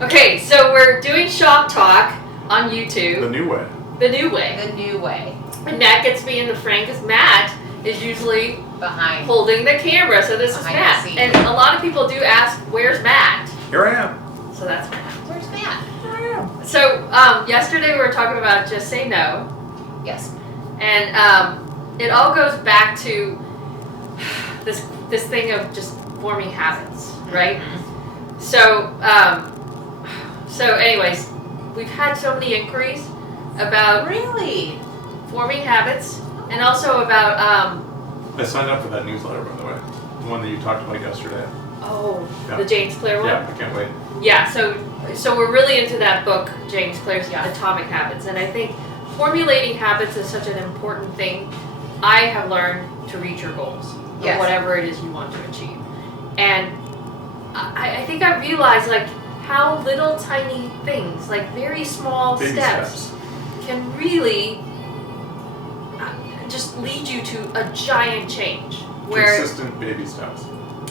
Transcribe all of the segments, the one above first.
Okay, so we're doing Shop Talk on YouTube. The new way. The new way. The new way. And Matt gets me in the frame because Matt is usually behind holding the camera. So this is Matt. And a lot of people do ask, where's Matt? Here I am. So that's Matt. Where's Matt? Here I am. So yesterday we were talking about just say no. Yes. And it all goes back to this thing of just forming habits, right? Mm-hmm. So anyways, we've had so many inquiries about really forming habits and also about I signed up for that newsletter, by the way. The one that you talked about yesterday. The James Clear one? Yeah, I can't wait. Yeah, so we're really into that book, James Clear's Atomic Habits, and I think formulating habits is such an important thing. I have learned to reach your goals, of whatever it is you want to achieve. And I think I realized like how little tiny things, like very small steps, can really just lead you to a giant change. Where consistent baby steps.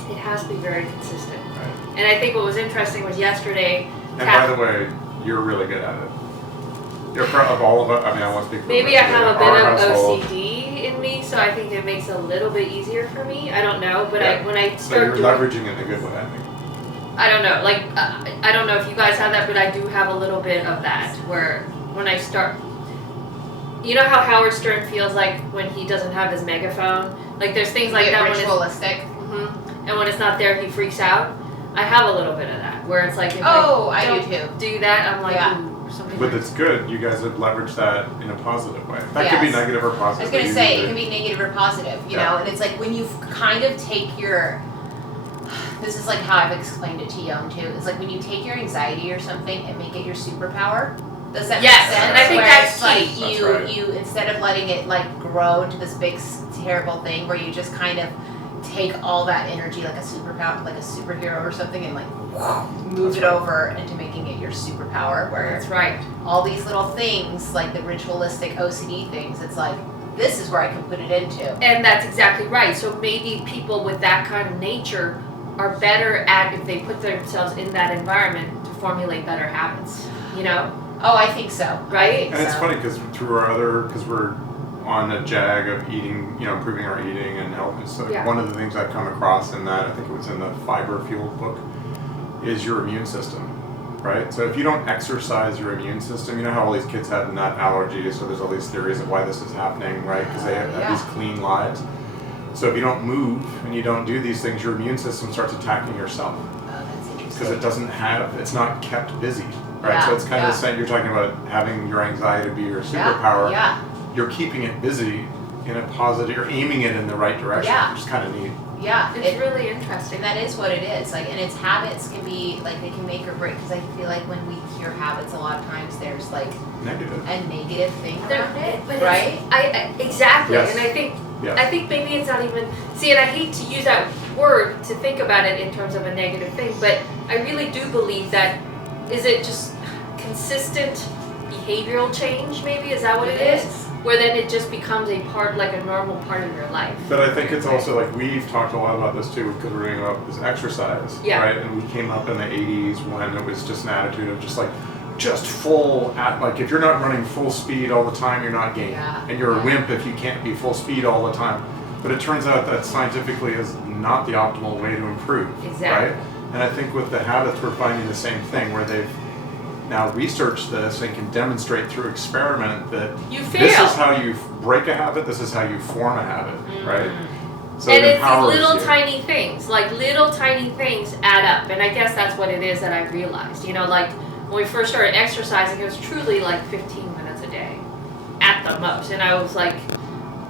It has to be very consistent. Right. And I think what was interesting was yesterday. And by the way, you're really good at it. You're of all of us. I mean, I won't speak for maybe I have a bit of household. OCD in me, so I think it makes it a little bit easier for me. I don't know, but when I So start you're leveraging it in a good way, I think. I don't know. Like I don't know if you guys have that, but I do have a little bit of that where when I start. You know how Howard Stern feels like when he doesn't have his megaphone? Like there's things like that ritualistic. And when it's not there, he freaks out. I have a little bit of that where it's like if I do too. Do that, I'm like, ooh, something. But it's good. You guys have leveraged that in a positive way. That could be negative or positive. I was going to say, it can be negative or positive, you know? And it's like when you kind of take your... This is like how I've explained it to Young, too. It's like when you take your anxiety or something and make it your superpower. Does that make sense? And I think that's like you instead of letting it like grow into this big terrible thing where you just kind of take all that energy like a superpower, like a superhero or something, and like move it over into making it your superpower. Where that's right. All these little things like the ritualistic OCD things, it's like this is where I can put it into. And that's exactly right. So maybe people with that kind of nature are better at if they put themselves in that environment to formulate better habits. You know. Oh, I think so. Right? And it's funny because because we're on a jag of eating, improving our eating and health. So one of the things I've come across in that, I think it was in the Fiber Fueled book, is your immune system, right? So if you don't exercise your immune system, you know how all these kids have nut allergies, so there's all these theories of why this is happening, right? Because they have these clean lives. So if you don't move and you don't do these things, your immune system starts attacking yourself. Oh, that's interesting. Because it's not kept busy. Right, so it's kind of the same. You're talking about having your anxiety be your superpower. Yeah. You're keeping it busy in a positive. You're aiming it in the right direction. Yeah. Which is kind of neat. Yeah, it's really interesting. That is what it is. Like, and its habits can be like they can make or break. Because I feel like when we hear habits, a lot of times there's like a negative thing around it, right? Exactly, yes. And I think maybe it's not even. See, and I hate to use that word to think about it in terms of a negative thing, but I really do believe that. Is it just consistent behavioral change, maybe? Is that what it is? Where then it just becomes a part, like a normal part of your life. But I think it's also like we've talked a lot about this too, because we're doing about this exercise, right? And we came up in the 80s when it was just an attitude of just full, like if you're not running full speed all the time, you're not gaining. And you're a wimp if you can't be full speed all the time. But it turns out that scientifically is not the optimal way to improve, right? And I think with the habits, we're finding the same thing where they've now researched this and can demonstrate through experiment that this is how you break a habit, this is how you form a habit, right? So and it's these little tiny things, like little tiny things add up. And I guess that's what it is that I've realized. Like when we first started exercising, it was truly like 15 minutes a day at the most. And I was like,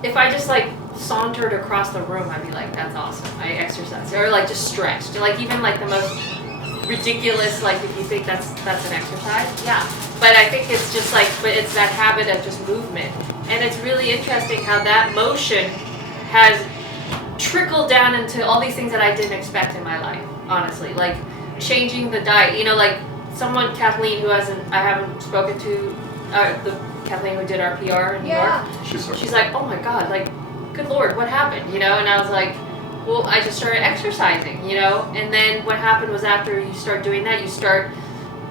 if I just like sauntered across the room, I'd be like, that's awesome. I exercised. Or like just stretched. Like even like the most ridiculous, like if you think that's an exercise. Yeah. But I think it's just like, but it's that habit of just movement. And it's really interesting how that motion has trickled down into all these things that I didn't expect in my life, honestly. Like changing the diet. Like someone, Kathleen, I haven't spoken to, the Kathleen who did our PR in New York. She's like, oh my God, like, good Lord, what happened? And I was like, well, I just started exercising, and then what happened was after you start doing that, you start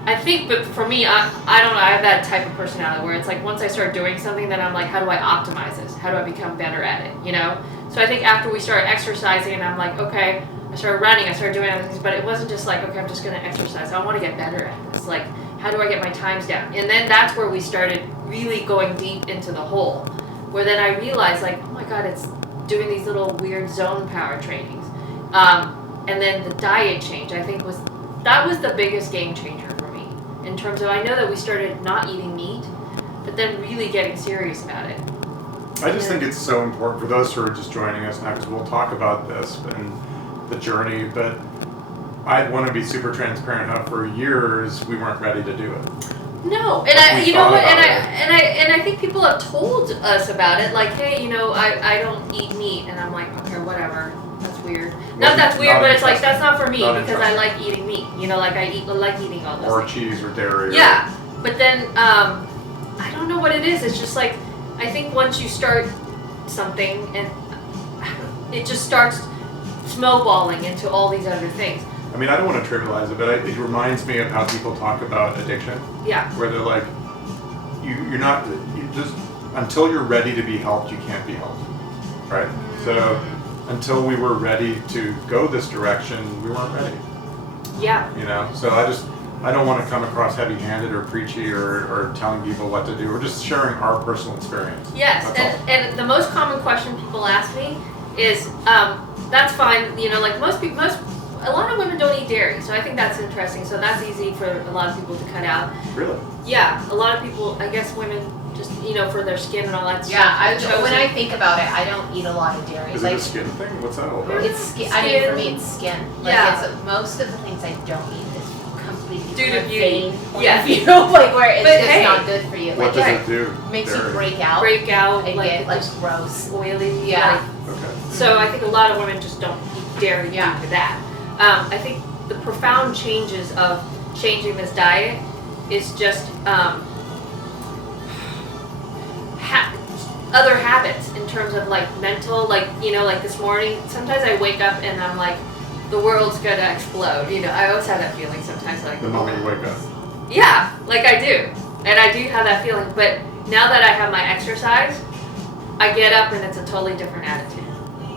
I think, but for me, I don't know, I have that type of personality where it's like once I start doing something, then I'm like, how do I optimize this? How do I become better at it, you know? So I think after we started exercising and I'm like, okay, I started running, I started doing other things, but it wasn't just like, okay, I'm just going to exercise. I want to get better at this. Like, how do I get my times down? And then that's where we started really going deep into the hole, where then I realized like, oh my God, it's doing these little weird zone power trainings. And then the diet change, I think that was the biggest game changer for me in terms of, I know that we started not eating meat, but then really getting serious about it. I just think it's so important for those who are just joining us now, because we'll talk about this and the journey, but I want to be super transparent how for years we weren't ready to do it. No, and I, you know what, and I think people have told us about it, like, hey, you know, I don't eat meat, and I'm like, okay, whatever, that's weird. Not that's weird, but it's like, that's not for me, because I like eating meat, you know, like I like eating all those things. Cheese or dairy. Yeah, but then, I don't know what it is, it's just like, I think once you start something, and it just starts snowballing into all these other things. I mean, I don't want to trivialize it, but it reminds me of how people talk about addiction. Yeah. Where they're like, you just, until you're ready to be helped, you can't be helped, right? So until we were ready to go this direction, we weren't ready. Yeah. You know, so I don't want to come across heavy-handed or preachy or telling people what to do. We're just sharing our personal experience. Yes, and the most common question people ask me is, that's fine, you know, like a lot of women don't eat dairy, so I think that's interesting. So that's easy for a lot of people to cut out. Really? Yeah, a lot of people, I guess women just, you know, for their skin and all that Yeah, stuff. when I think about it, I don't eat a lot of dairy. Is it a skin thing? What's that all about? It's skin. I mean, for me, it's skin. Like, Yeah. it's most of the things I don't eat is completely Due to from a beauty. vain point Yeah. of view, like where it's But just hey, not good for you. What Like, does it do? makes Dairy? you break out and and like, get like just gross. oily. Yeah. Okay. So I think a lot of women just don't eat dairy due to that. I think the profound changes of changing this diet is just other habits in terms of like mental, like, you know, like this morning, sometimes I wake up and I'm like, the world's gonna explode. You know, I always have that feeling sometimes, like The moment you wake up. Yeah, like I do. And I do have that feeling. But now that I have my exercise, I get up and it's a totally different attitude.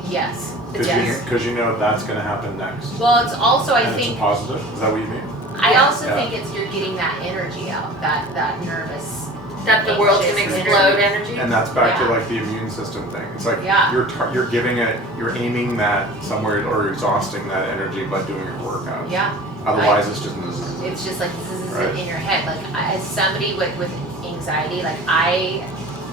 Yes. Because you know that's going to happen next. Well, it's also, I and think, it's a positive. Is that what you mean? I also think it's you're getting that energy out, that nervous. That the world can anxious explode energy. And that's back to like the immune system thing. It's like you're giving it, you're aiming that somewhere or exhausting that energy by doing your workout. Yeah. Otherwise, it's just It's just like this is Right. in your head. Like as somebody with anxiety, like I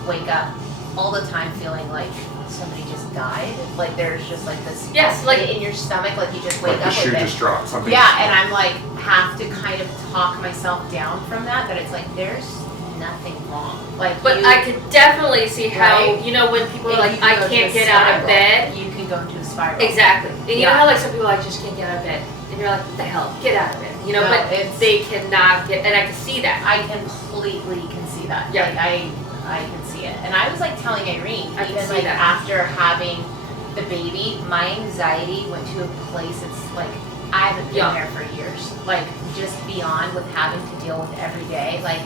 wake up all the time feeling like somebody just died. Like there's just like this like in your stomach, like you just wake like up the shoe with just it. dropped. Something. Yeah, and I'm like have to kind of talk myself down from that. That it's like there's nothing wrong. Like, but I could definitely see how, you know, when people are like, I can't get out of bed. You can go into a spiral. Exactly. And you know how like some people like just can't get out of bed, and you're like, what the hell, get out of bed. You know, but they cannot get, and I can see that. I completely can see that. Yeah. Like I can see it. And I was like telling Irene, even like that. after having the baby, my anxiety went to a place it's like I haven't been there for years. Like just beyond with having to deal with every day. Like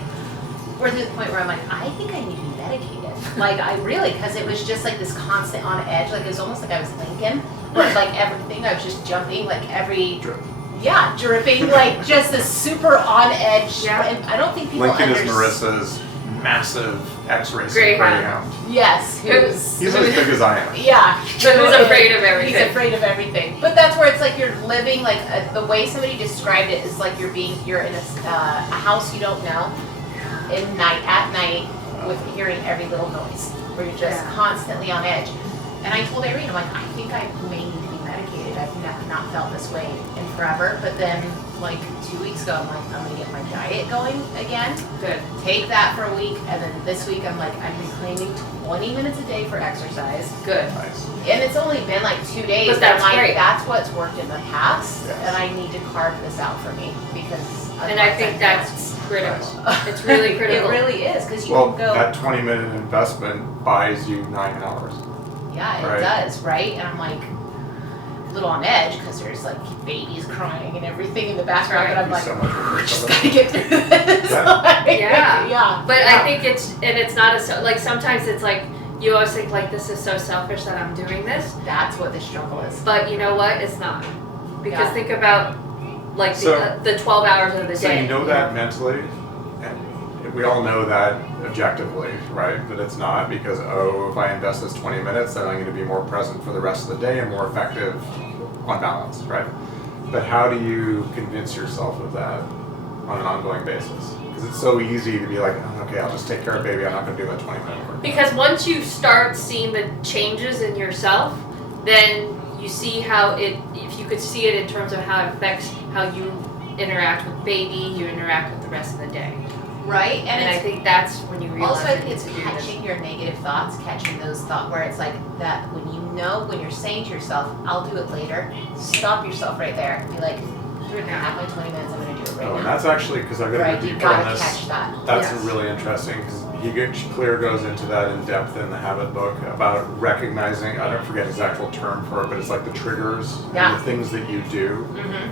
we're to the point where I'm like, I think I need to be medicated. Like I really, because it was just like this constant on edge. Like it was almost like I was Lincoln, where like everything I was just jumping, like every dripping, like just this super on edge. Yeah. And I don't think people Lincoln is Marissa's massive X-ray Greyhound. Yes, he's as big as I am. Yeah, So who's afraid of everything? He's afraid of everything. But that's where it's like you're living like the way somebody described it is like you're in a house you don't know, at night with hearing every little noise, where you're just constantly on edge. And I told Irene, I'm like, I think I may need to be medicated. I've not felt this way in forever. But then, like 2 weeks ago, I'm like, I'm gonna get my diet going again. Good. Take that for a week, and then this week I'm like, I'm reclaiming 20 minutes a day for exercise. Good. Nice. And it's only been like 2 days. But that's I'm like, great. that's what's worked in the past, Yes. and I need to carve this out for me because. And I think that's critical. It's really critical. It really is because you Well, can go. that 20-minute investment buys you 9 hours. Yeah, it Right. does, right? And I'm like, little on edge because there's like babies crying and everything in the background, but I'm like, so much work. just gotta get through this. Yeah. But I think it's not like sometimes it's like, you always think like, this is so selfish that I'm doing this. That's what the struggle is. But you know what? It's not. Because think about like the 12 hours of the day. So you know that mentally, and we all know that objectively, right? But it's not because, if I invest this 20 minutes, then I'm going to be more present for the rest of the day and more effective on balance, right? But how do you convince yourself of that on an ongoing basis? Because it's so easy to be like, okay, I'll just take care of baby, I'm not going to do that 20-minute work. Because once you start seeing the changes in yourself, then you see how if you could see it in terms of how it affects how you interact with baby, you interact with the rest of the day. Right, and I think that's when you realize. Also, I think it's catching your negative thoughts, catching those thoughts where it's like that when you're saying to yourself, I'll do it later, stop yourself right there. Be like, I have my 20 minutes, I'm going to do it right now. And that's actually, because I've got to you deeper on gotta this. Catch that. That's really interesting, because Claire goes into that in depth in the Habit book about recognizing, I don't forget the actual term for it, but it's like the triggers and the things that you do,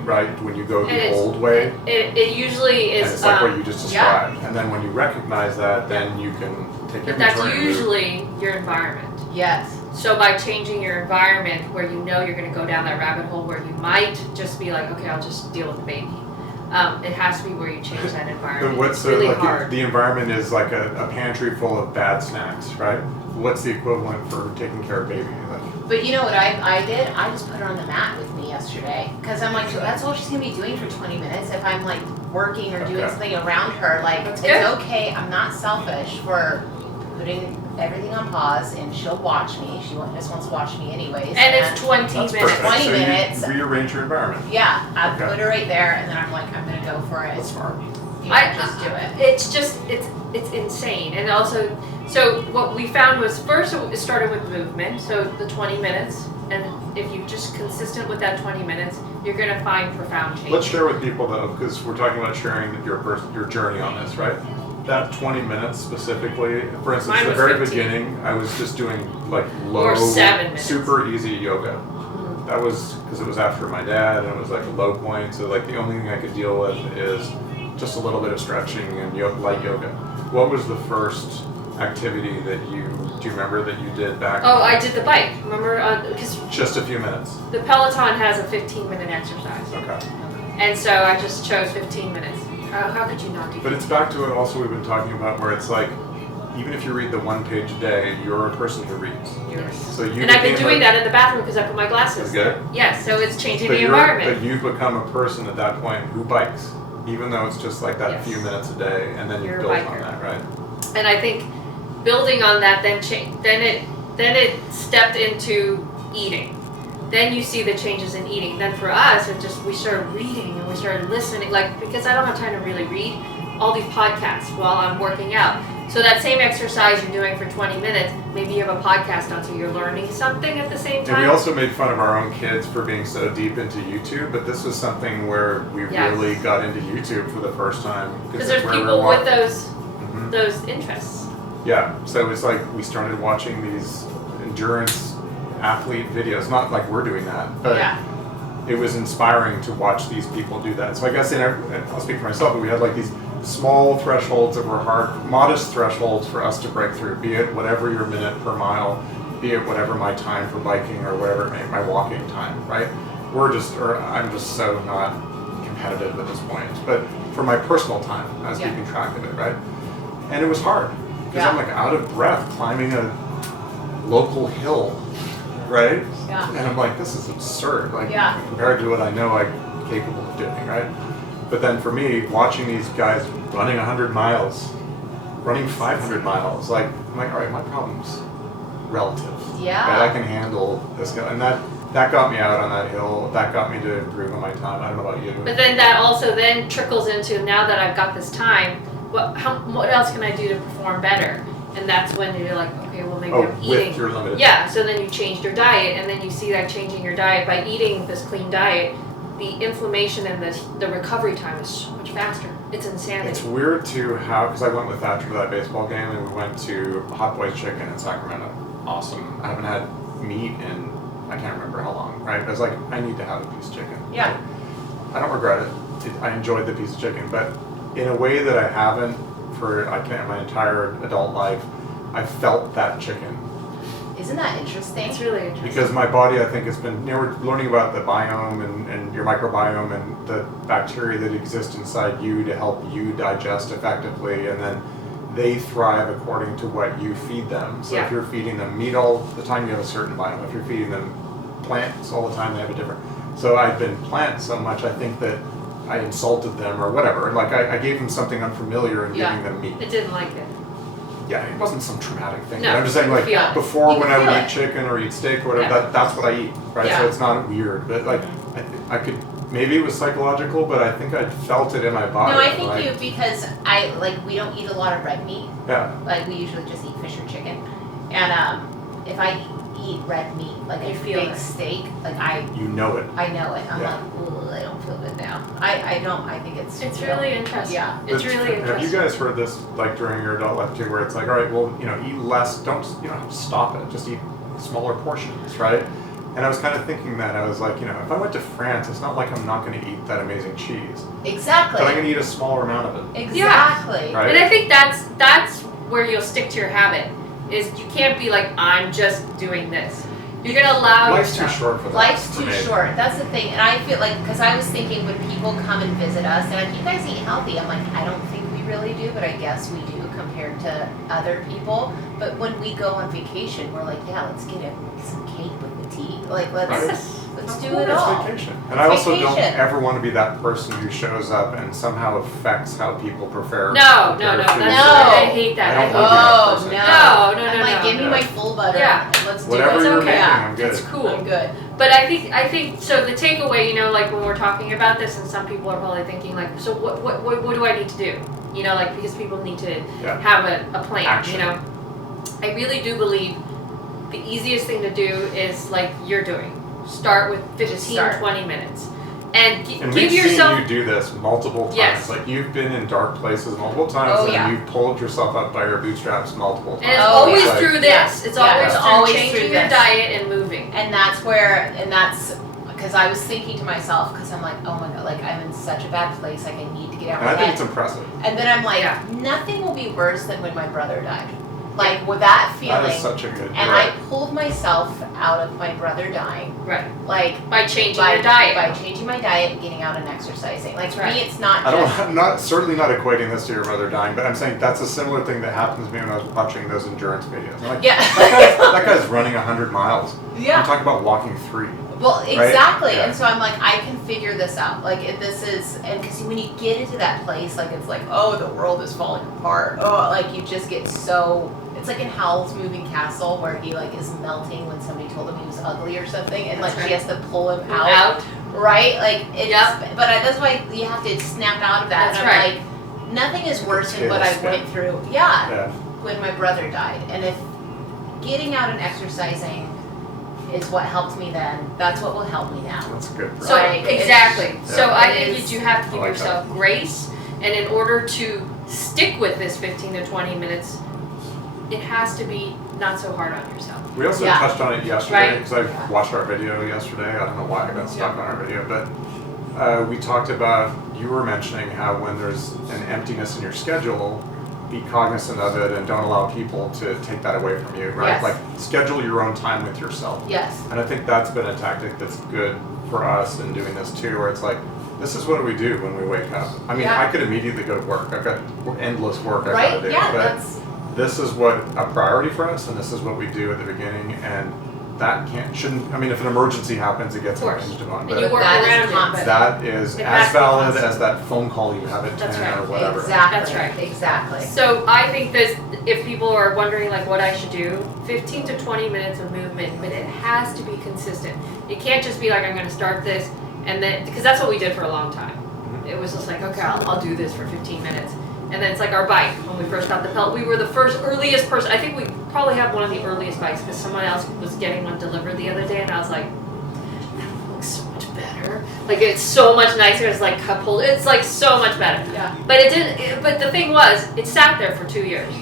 right, when you go the old way. It usually is. And it's like what you just described. And then when you recognize that, then you can take inventory. But that's usually your environment. Yes. So by changing your environment where you know you're going to go down that rabbit hole where you might just be like, okay, I'll just deal with the baby. It has to be where you change that environment. But what's it's really hard. The environment is like a pantry full of bad snacks, right? What's the equivalent for taking care of baby? But you know what I did? I just put her on the mat with me yesterday. Because I'm like, that's all she's going to be doing for 20 minutes. If I'm like working or doing something around her, like, it's okay. I'm not selfish for putting everything on pause, and she'll watch me. She just wants to watch me anyways. And it's 20 minutes. 20 so minutes. You rearrange your environment. Yeah, I put her right there, and then I'm like, I'm gonna go for it. That's smart. Just do it. It's insane. And also, so what we found was first it started with movement, so the 20 minutes, and if you're just consistent with that 20 minutes, you're gonna find profound change. Let's share with people though, because we're talking about sharing your journey on this, right? That 20 minutes specifically, for instance, at the very 15. beginning, I was just doing like low, or 7 minutes. super easy yoga. That was because it was after my dad, and it was like a low point. So like the only thing I could deal with is just a little bit of stretching and light yoga. What was the first activity that do you remember that you did back? Oh, I did the bike. Remember, because just a few minutes. The Peloton has a 15-minute exercise. Okay. And so I just chose 15 minutes. How could you not do that? But it's back to it also we've been talking about where it's like, even if you read the 1 page a day, you're a person who reads. Yes. So you and I've been doing that in the bathroom because I put my glasses. That's good. Yes, so it's changing the environment. But you've become a person at that point who bikes, even though it's just like that few minutes a day, and then you build on that, right? And I think building on that, then it stepped into eating. Then you see the changes in eating. Then for us, we started reading and we started listening, because I don't have time to really read all these podcasts while I'm working out. So that same exercise you're doing for 20 minutes, maybe you have a podcast on, so you're learning something at the same time. And we also made fun of our own kids for being so deep into YouTube, but this was something where we really got into YouTube for the first time. Because there's people with those interests. Yeah, so it was like we started watching these endurance athlete videos, not like we're doing that, but it was inspiring to watch these people do that. So I guess I'll speak for myself, but we had like these small thresholds that were hard, modest thresholds for us to break through, be it whatever your minute per mile, be it whatever my time for biking or whatever it may, my walking time, right? I'm just so not competitive at this point, but for my personal time, I was keeping track of it, right? And it was hard, because I'm like out of breath climbing a local hill, right? Yeah. And I'm like, this is absurd, compared to what I know I'm capable of doing, right? But then for me, watching these guys running 100 miles, running 500 miles, I'm like, all right, my problem's relative. Yeah. Right? I can handle this, and that got me out on that hill. That got me to improve on my time. I don't know about you. But then that also then trickles into, now that I've got this time, what else can I do to perform better? And that's when you're like, okay, well maybe I'm eating. With your limited. Yeah, so then you changed your diet, and then you see that changing your diet by eating this clean diet, the inflammation and the recovery time is so much faster. It's insanity. It's weird too because I went with Thatcher to that baseball game, and we went to Hot Boys Chicken in Sacramento. Awesome. I haven't had meat in I can't remember how long, right? I was like, I need to have a piece of chicken. Yeah. I don't regret it. I enjoyed the piece of chicken, but in a way that I haven't for my entire adult life, I felt that chicken. Isn't that interesting? It's really interesting. Because my body, I think, has been, we're learning about the biome and your microbiome and the bacteria that exist inside you to help you digest effectively, and then they thrive according to what you feed them. So if you're feeding them meat all the time, you have a certain biome. If you're feeding them plants all the time, they have a different. So I've been plants so much, I think that I insulted them or whatever. Like I gave them something unfamiliar and giving them meat. It didn't like it. Yeah, it wasn't some traumatic thing. No, I'm just saying, like, before when I would eat chicken or eat steak or whatever, that's what I eat, right? Yeah. So it's not weird, but like, I could, maybe it was psychological, but I think I felt it in my body. No, I think because we don't eat a lot of red meat. Yeah. Like, we usually just eat fish or chicken. And if I eat red meat, like a big steak, like You know it. I know it. I'm like, ooh, I don't feel good now. I think it's really interesting. Yeah. It's really interesting. Have you guys heard this, like, during your adult life too, where it's like, all right, well, eat less, don't stop it, just eat smaller portions, right? And I was kind of thinking that, I was like, if I went to France, it's not like I'm not going to eat that amazing cheese. Exactly. But I'm going to eat a smaller amount of it. Exactly. Yeah. Right? And I think that's where you'll stick to your habit, is you can't be like, I'm just doing this. You're going to allow Life's yourself. too short for that. Life's too short. That's the thing. And I feel like, because I was thinking when people come and visit us, they're like, you guys eat healthy. I'm like, I don't think we really do, but I guess we do compared to other people. But when we go on vacation, we're like, yeah, let's get some cake with the tea. Like, let's do it all. It's vacation. And I also don't ever want to be that person who shows up and somehow affects how people prepare. No. I hate that. I don't want to be that person. No. I'm like, give me my full butter. Yeah. And let's do Whatever it. you're okay. making, I'm good. It's cool. I'm good. But I think so. The takeaway, like when we're talking about this, and some people are probably thinking like, so what do I need to do? Like because people need to have a plan. Action. I really do believe the easiest thing to do is like you're doing. Start with 15, 20 minutes. And give yourself. Seen you do this multiple times. Yes. Like you've been in dark places multiple times, and you've pulled yourself up by your bootstraps multiple times. And it's always like, through this. It's always through changing your diet and moving. And that's because I was thinking to myself, because I'm like, oh my god, like I'm in such a bad place, like I need to get out. And I think it's impressive. And then I'm like, nothing will be worse than when my brother died. Like with that feeling. That is such a good. And I pulled myself out of my brother dying. Right. Like by changing your diet. By changing my diet and getting out and exercising. Like for me, it's not. I'm certainly not equating this to your brother dying, but I'm saying that's a similar thing that happens to me when I was watching those endurance videos. I'm like, that guy's running 100 miles. Yeah. I'm talking about walking 3. Well, exactly. Right? Yeah. And so I'm like, I can figure this out. Like, and because when you get into that place, like, it's like, oh, the world is falling apart. Oh, like, you just get so, it's like in Howl's Moving Castle, where he, like, is melting when somebody told him he was ugly or something, and, like, she has to pull him out. Right? Like, but that's why you have to snap out of that. That's and I'm like, nothing is worse than what I went through. Yeah. When my brother died. And if getting out and exercising is what helped me then, that's what will help me now. That's good. So exactly. So I think that you have to give like yourself grace, and in order to stick with this 15 to 20 minutes, it has to be not so hard on yourself. We also touched on it yesterday, because I watched our video yesterday. I don't know why I got stuck on our video, but we talked about, you were mentioning how when there's an emptiness in your schedule, be cognizant of it and don't allow people to take that away from you, right? Yes. Like, schedule your own time with yourself. Yes. And I think that's been a tactic that's good for us in doing this too, where it's like, this is what we do when we wake up. I mean, I could immediately go to work. I've got endless work I've got to do. But this is what a priority for us, and this is what we do at the beginning, and that shouldn't, I mean, if an emergency happens, it gets arranged upon. And you work around it. That is as valid as that phone call you have at 10 or whatever. Exactly. That's right. Exactly. So I think this, if people are wondering like what I should do, 15 to 20 minutes of movement, but it has to be consistent. It can't just be like, I'm going to start this, and then, because that's what we did for a long time. It was just like, okay, I'll do this for 15 minutes. And then it's like our bike. When we first got the Pelt, we were the earliest person. I think we probably have one of the earliest bikes, because someone else was getting one delivered the other day, and I was like, that looks so much better. Like, it's so much nicer. It's like cup holder. It's like so much better. Yeah. But it didn't. But the thing was, it sat there for 2 years,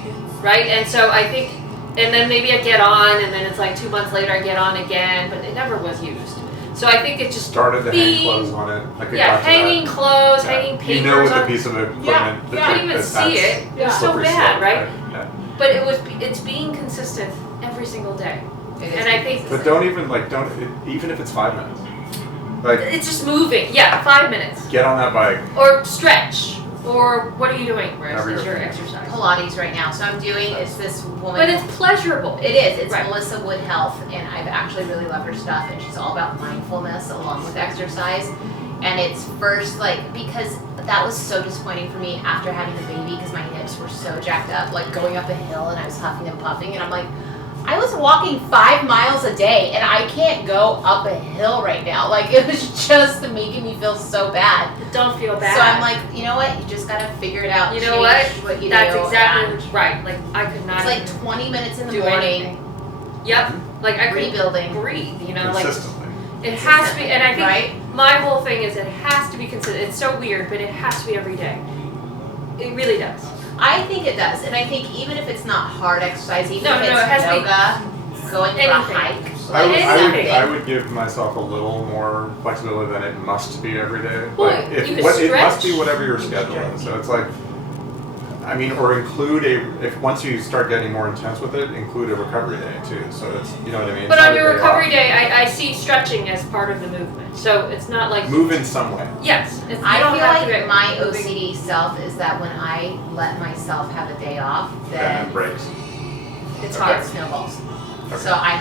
right? And so I think, and then maybe I get on, and then it's like 2 months later I get on again, but it never was used. So I think it just started to hang clothes on it. Hanging clothes, hanging papers. You know, with on a piece of equipment. you couldn't even see it. It was so bad, right? Yeah. But it's being consistent every single day. And I think. But even if it's 5 minutes. Like, it's just moving. Yeah, 5 minutes. Get on that bike. Or stretch. Or what are you doing, Riz, as your exercise? Pilates right now. So I'm doing, it's this woman. But it's pleasurable. It is. It's right. Melissa Wood Health, and I've actually really loved her stuff, and she's all about mindfulness along with exercise. And it's first, like, because that was so disappointing for me after having the baby, because my hips were so jacked up, like going up a hill, and I was huffing and puffing, and I'm like, I was walking 5 miles a day, and I can't go up a hill right now. Like, it was just making me feel so bad. Don't feel bad. So I'm like, you know what? You just gotta figure it out. You know what? You That's do, exactly right. Like, I could not. It's like 20 minutes in the do morning. Anything. Yep. Like, I couldn't rebuilding. breathe. You know, consistently. Like it has to be. And I think right? my whole thing is it has to be consistent. It's so weird, but it has to be every day. It really does. I think it does, and I think even if it's not hard exercise, even if it has it's yoga. Going for a hike. I would give myself a little more flexibility than it must be every day. Well, like it must be whatever your schedule is. So it's like, I mean, or include if once you start getting more intense with it, include a recovery day too. So it's, you know what I mean. But on your recovery day, I see stretching as part of the movement. So it's not like move in some way. Yes, I feel like my OCD self is that when I let myself have a day off, then it breaks. It's hard. It snowballs. Okay. So I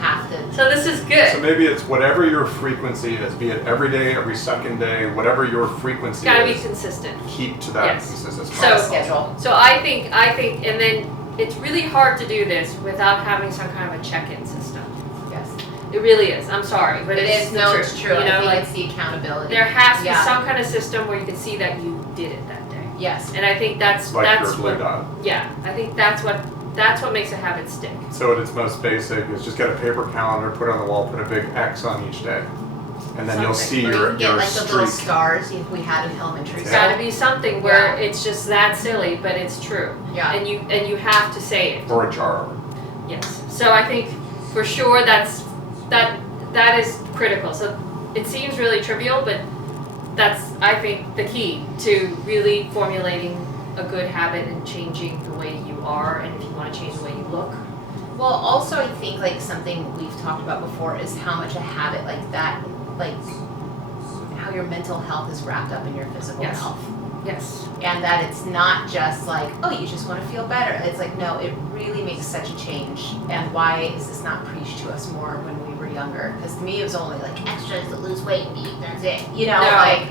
have to. So this is good. So maybe it's whatever your frequency is, be it every day, every second day, whatever your frequency is. Gotta be consistent. Keep to that consistent schedule. So I think, and then it's really hard to do this without having some kind of a check-in system. Yes. It really is. I'm sorry, but it's true. You know, I think it's the accountability. There has to be some kind of system where you can see that you did it that day. Yes. And I think that's your blue dot. Yeah, I think that's what makes a habit stick. So at its most basic is just get a paper calendar, put it on the wall, put a big X on each day. And then you'll see your get like streak. the little stars we had in elementary school. It's got to be something where it's just that silly, but it's true. Yeah. And you have to say it. Or a jar. Yes. So I think for sure that is critical. So it seems really trivial, but that's, I think, the key to really formulating a good habit and changing the way you are, and if you want to change the way you look. Well, also I think like something we've talked about before is how much a habit like that, like how your mental health is wrapped up in your physical health. Yes. And that it's not just like, oh, you just want to feel better. It's like, no, it really makes such a change. And why is this not preached to us more when we were younger? Because to me it was only like exercise to lose weight and eat, that's it. You know,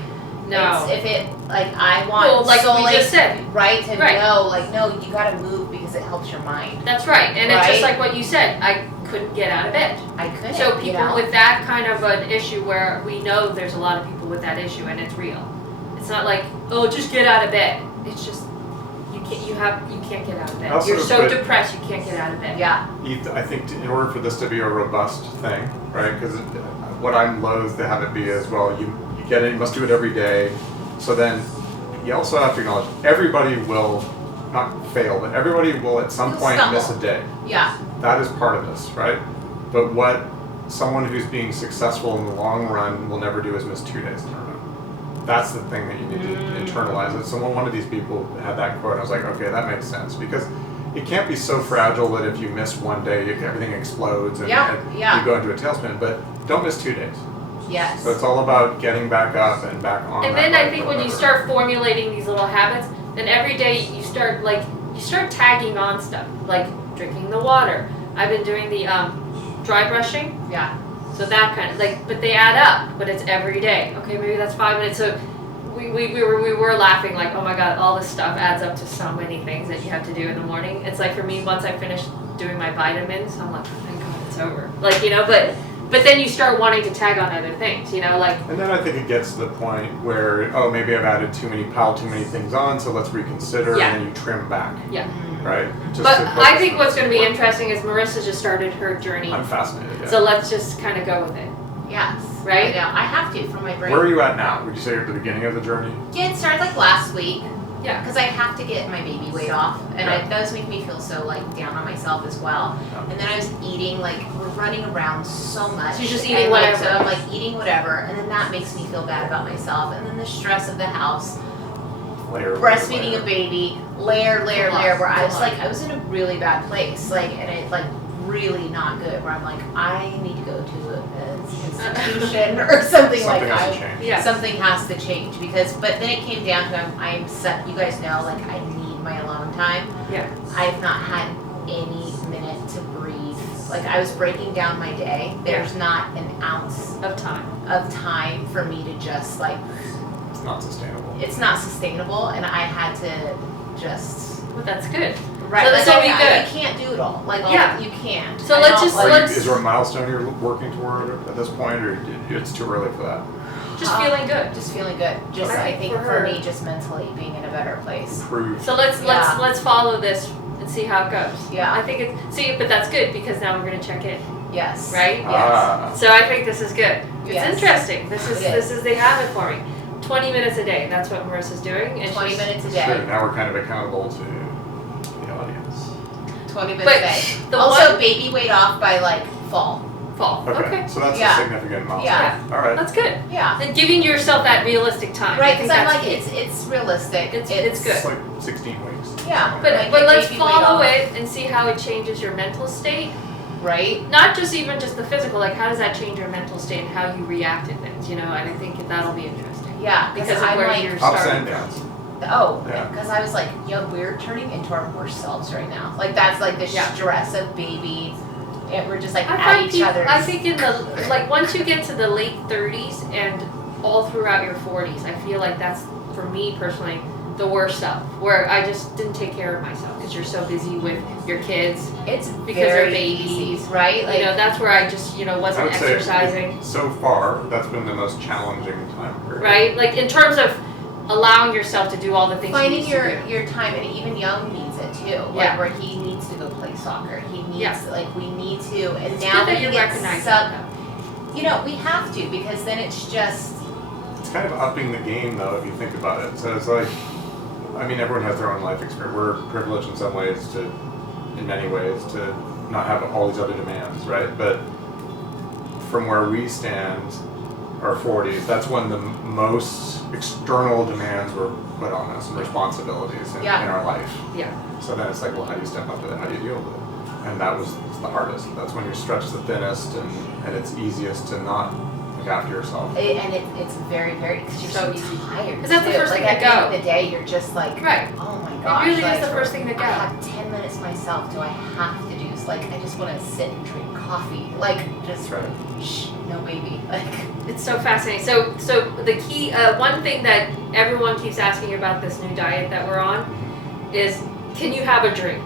No. If it, like, I want like solely, we just said, right, to know, like, no, you gotta move because it helps your mind. That's right. And it's just like what you said, I couldn't get out of bed. I couldn't. So people with that kind of an issue where we know there's a lot of people with that issue and it's real. It's not like, oh, just get out of bed. It's just, you can't get out of bed. Also, you're so depressed you can't get out of bed. Yeah. I think in order for this to be a robust thing, right, because what I'm loath to have it be is, well, you get it, you must do it every day. So then you also have to acknowledge everybody will not fail, but everybody will at some point miss a day. Yeah. That is part of this, right? But what someone who's being successful in the long run will never do is miss 2 days in a row. That's the thing that you need to internalize. It. One of these people had that quote, and I was like, okay, that makes sense, because it can't be so fragile that if you miss one day, everything explodes and you go into a tailspin. But don't miss 2 days. Yes. So it's all about getting back up and back on. And then I think when you start formulating these little habits, then every day you start tagging on stuff, like drinking the water. I've been doing the dry brushing. Yeah. So that kind of but they add up, but it's every day. Okay, maybe that's 5 minutes. So we were laughing like, oh my God, all this stuff adds up to so many things that you have to do in the morning. It's like for me, once I finish doing my vitamins, I'm like, oh thank God it's over. Like, you know, but then you start wanting to tag on other things, you know, like. And then I think it gets to the point where, oh, maybe I've added too many things on, so let's reconsider, and then you trim back. Yeah. Right? But I think what's going to be interesting is Marissa just started her journey. I'm fascinated, yeah. So let's just kind of go with it. Yes. Right? Yeah, I have to for my brain. Where are you at now? Would you say you're at the beginning of the journey? Yeah, it started like last week. Yeah. Because I have to get my baby weight off, and Yeah. it does make me feel so like down on myself as well. Yeah. And then I was eating, like, we're running around so much. So you're just eating and, like, whatever. So I'm like eating whatever, and then that makes me feel bad about myself. And then the stress of the house, Layer, breastfeeding layer. a baby, layer, It's a lot. where I It's a was lot. like, I was in a really bad place, like, and it like really not good. Where I'm like, I need to go to an institution or something like Something has I. to change. Yeah. Something has to change because, but then it came down to I'm set. You guys know, like, I need my alone time. Yeah. I've not had any minute to breathe. Like, I was breaking down my day. There's not an ounce Of time. of time for me to just like. It's not sustainable. It's not sustainable, and I had to just. Well, that's good. Right. So this like, will be good. You can't do it all. Like, Yeah. you can't. So I let's don't, just- like, let's- Is there a milestone you're working toward at this point, or it's too early for that? Just feeling good. Just feeling good. Just I I think think for for her- me, just mentally being in a better place. Improve. So let's Yeah. follow this and see how it goes. Yeah. I think but that's good because now we're gonna check in, Yes. right? Yes. So I think this is good. It's Yes. interesting. This is It is. they have it for me. 20 minutes a day. That's what Marissa's doing. And 20 she's- minutes a Sure, day. now we're kind of accountable to the audience. 20 minutes But a day. the Also, one- baby weight off by like fall. Fall. Okay, so that's Yeah. a significant milestone. Yeah. All right. That's good. Yeah. And giving yourself that realistic time. Right, I think because I'm that's like, key. it's realistic. It's It's good. like 16 weeks. Yeah. But Like, let's baby weight follow off. it and see how it changes your mental state. Right? Not just even just the physical, like how does that change your mental state and how you react to things, and I think that'll be interesting. Yeah. Because of I'm where like, you're Ups starting and from. downs. oh, Yeah. because I was like, we're turning into our worst selves right now. Like, that's like the Yeah. stress of baby. And we're just like I at find each people, other. I think in the, like once you get to the late 30s and all throughout your 40s, I feel like that's, for me personally, the worst self, where I just didn't take care of myself because you're so busy with your kids, it's because they're very babies, easy, right? Like, that's where I just, I wasn't would say exercising, so far, that's been the most challenging time period. right? Like in terms of allowing yourself to do all the things you finding used to do. your time, and even Young needs it too. Yeah. Like, where he needs to go play soccer. He needs, Yeah. like, we need to, and It's now good that you're it's recognizing that. we have to, because then it's just, It's kind of upping the game, though, if you think about it. So it's like, I mean, everyone has their own life experience. We're privileged in some ways in many ways, to not have all these other demands, right? But from where we stand, our 40s, that's when the most external demands were put on us and responsibilities in our life. Yeah. So then it's like, well, how do you step up to that? How do you deal with it? And that was the hardest. That's when you're stretched the thinnest, and it's easiest to not look after yourself. it's very, very, because you're So so easy. tired. 'Cause that's the too. first like, thing at to the go. end of the day, you're just like, Right. oh my gosh. It really like, is the first thing to go. I have 10 minutes myself. Do I have to do? Like, I just want to sit and drink coffee. Like, just That's right. shh, no baby. Like, It's so fascinating. So the key, one thing that everyone keeps asking about this new diet that we're on is, can you have a drink?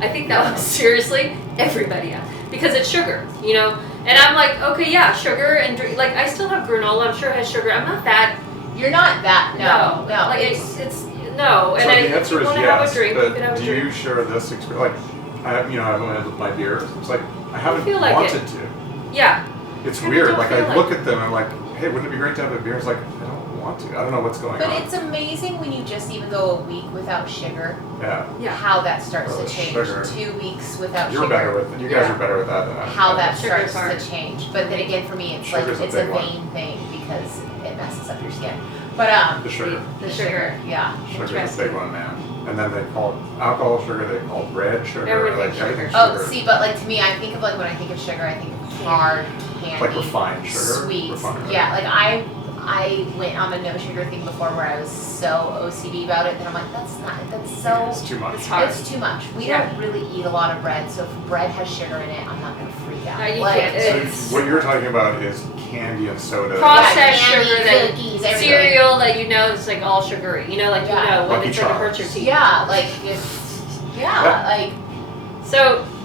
I think that was seriously everybody asked, because it's sugar, And I'm like, okay, yeah, sugar and drink. Like, I still have granola. I'm sure it has sugar. I'm not that. you're not that. No. Like it's no. So And the answer if you is want to yes, have a drink, you but can have a do drink. you share this experience? Like, I've only had my beers. It's like, I haven't feel like wanted to. Yeah. It's kinda weird. don't Like, feel I like look at them and I'm like, hey, wouldn't it be great to have a beer? It's like, I don't want to. I don't know what's going But on. it's amazing when you just even go a week without sugar, Yeah. Yeah. how that starts Oh, to the change. sugar. 2 weeks without You're sugar. better with it. You guys Yeah. are better with that than I am. How that Sugar's starts hard. to change. But then again, for me, it's like, Sugar's a it's a big one. vain thing because it messes up your skin. But, The sugar. The sugar. yeah. Sugar's a big Interesting. one, man. And then they call it alcohol sugar, they call it bread sugar, Everything like sugar. everything Oh, sugar. see, but like to me, I think of like when I think of sugar, I think of hard candy, Like refined sugar? sweets. Refined, right. Yeah, like I went on a no sugar thing before where I was so OCD about it that I'm like, that's so. It's too much. It's hard. It's too much. We Yeah. don't really eat a lot of bread, so if bread has sugar in it, I'm not gonna freak out. No, you like, can't. So It's what you're talking about is candy and soda. processed candy, sugar that cookies, everything. cereal that is like all sugary. When Yeah. it's Lucky like it hurts your Charms. teeth. Yeah, like it's like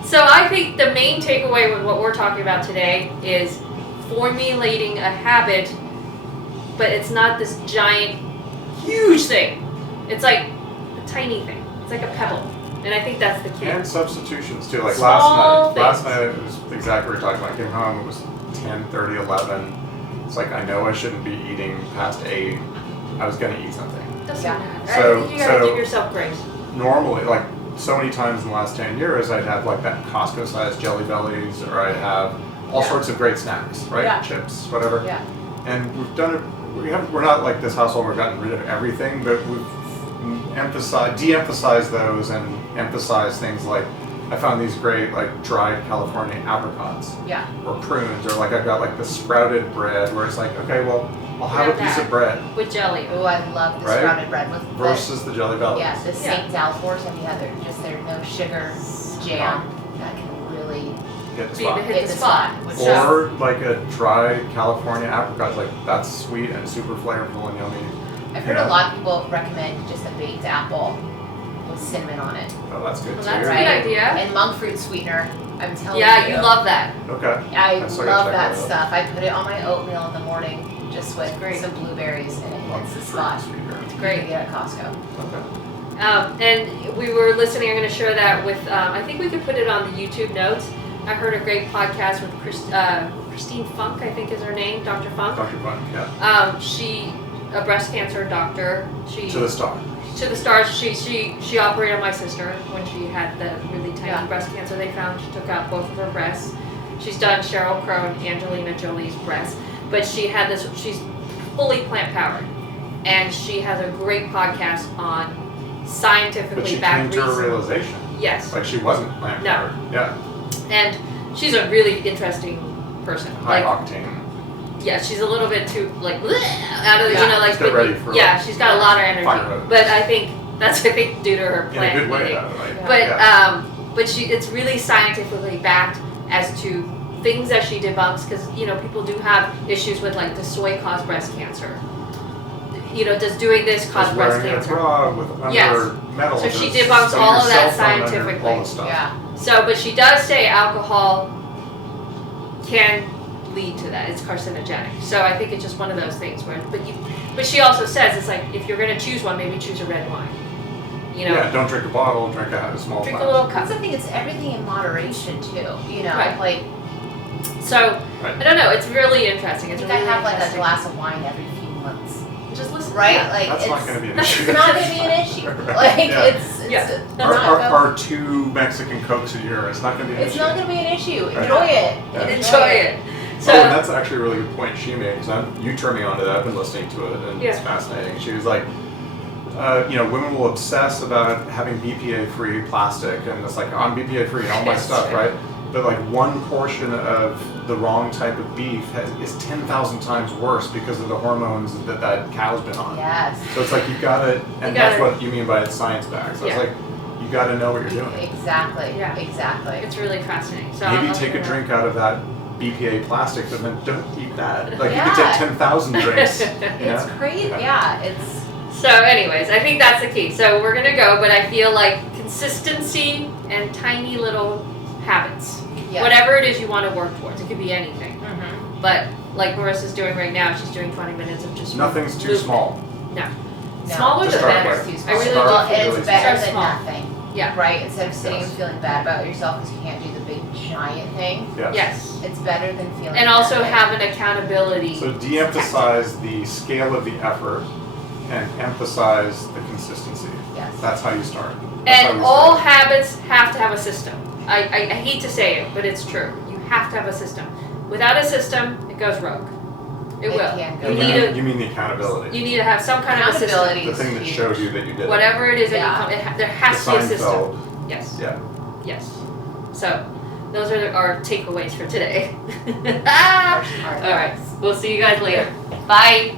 So I think the main takeaway with what we're talking about today is formulating a habit, but it's not this giant, huge thing. It's like a tiny thing. It's like a pebble, and I think that's the key. And substitutions too. Like Small last things. night it was exactly what we were talking about. I came home, it was 10:30, 11. It's like, I know I shouldn't be eating past 8. I was gonna eat something. Doesn't Yeah. matter. So- I think you gotta so- give yourself grace. Normally, like so many times in the last 10 years, I'd have like that Costco-sized Jelly Bellies, or I'd have all Yeah. sorts of great snacks, right? Yeah. Chips, whatever. Yeah. And we've done it. We're not like this household. We've gotten rid of everything, but we've de-emphasized those and emphasized things like I found these great like dried California apricots Yeah. or prunes, or like I've got like the sprouted bread where it's like, okay, well, I'll have a What about piece that? of bread With jelly. Oh, I love the Right? sprouted bread with versus the Jelly Bellies. yeah, the Yeah. St. Dalforce. Have you had their no sugar jam? That can really Hit the Be spot. the hit the spot. which So- Or like a dried California apricot, like that's sweet and super flavorful and yummy. I've heard a lot of people recommend just a baked apple with cinnamon on it. Oh, that's good Well, too. that's a Right. good idea. And monk fruit sweetener. I'm telling you. Yeah, you love that. Okay. I So I gotta love check that that out. stuff. I put it on my oatmeal in the morning just with Great. some blueberries and it Monk hits the fruit spot. sweetener. It's You great. can get at Costco. Okay. And we were listening. I'm going to share that with. I think we could put it on the YouTube notes. I heard a great podcast with Kristi Funk. I think is her name, Dr. Funk. Dr. Funk, yeah. She, a breast cancer doctor. She To the star. to the stars. She operated on my sister when she had the really tiny Yeah. breast cancer they found. She took out both of her breasts. She's done Sheryl Crow and Angelina Jolie's breasts, but she had this. She's fully plant powered, and she has a great podcast on But scientifically she came backed to a reason. realization. Yes, Like she wasn't plant No. powered. Yeah. and she's a really interesting person. High Like, octane. yeah, she's a little bit too like out of the, Yeah. like Just get but- ready for yeah, she's got a lot of energy. fire hose. But I think that's due to her In a plant good way, eating. though, right? But Yeah. but it's really scientifically backed as to things that she debunks, because people do have issues with like, does soy cause breast cancer? Does doing this cause Just breast wearing a cancer? bra with under Yes. metal. So she just debunks set all your of that cell phone under scientifically. all the stuff. Yeah. So, but she does say alcohol can lead to that. It's carcinogenic. So I think it's just one of those things where, but she also says it's like, if you're gonna choose one, maybe choose a red wine. Yeah, don't drink a bottle, drink a small Drink a glass. little cup. That's the thing, it's everything in moderation too, Right. like So Right. I don't know. It's really interesting. I It's think really I have like a interesting. glass of wine every few months. Just listen. Right? Yeah. Like That's it's not going to be an that's issue. not gonna be an issue. Right. Like Yeah. it's Yeah. not Our 2 Mexican Cokes a year, it's not going to be an it's issue. not gonna be an issue. Right. Enjoy it. Yeah. Enjoy it. So And that's actually a really good point she made, because you turned me on to that. I've been listening to it, and it's Yeah. fascinating. She was like, women will obsess about having BPA-free plastic, and it's like, I'm BPA-free and all my Yes. stuff, right? But like one portion of the wrong type of beef is 10,000 times worse because of the hormones that cow's been on. Yes. So it's like you gotta, and gotta- that's what you mean by it's science backed. So Yeah. it's like, you gotta know what you're doing. Exactly. Yeah. Exactly. it's really fascinating. So Maybe I'll take a share drink out of that BPA plastic, but then don't eat that. Like you Yeah. could take 10,000 drinks. You It's know? crazy. Yeah. It's So anyways, I think that's the key. So we're gonna go, but I feel like consistency and tiny little habits. yeah. Whatever it is you want to work towards. It could be anything. Mhm. But like Marissa's doing right now, she's doing 20 minutes of just Nothing's too movement. small. No. No. Smaller To the start better. with. Too I small. really Start well, with it's really better small. than nothing. Yeah. Right? Instead of sitting Yes. and feeling bad about yourself because you can't do the big giant thing, Yes. Yes. it's better than feeling And also bad. have an accountability. So de-emphasize the scale of the effort and emphasize the consistency. Yes. That's how you start. That's how And we all start. habits have to have a system. I hate to say it, but it's true. You have to have a system. Without a system, it goes rogue. It It will. can go You You need mean, a you mean the accountability. you need to have some kind of a system. Accountability The is thing that huge. showed you that you did it. Whatever it is that Yeah. you there The has to be a system. Seinfeld. Yes. Yeah. Yes. So those are our takeaways for today. All right. All right. We'll see you guys later. Bye.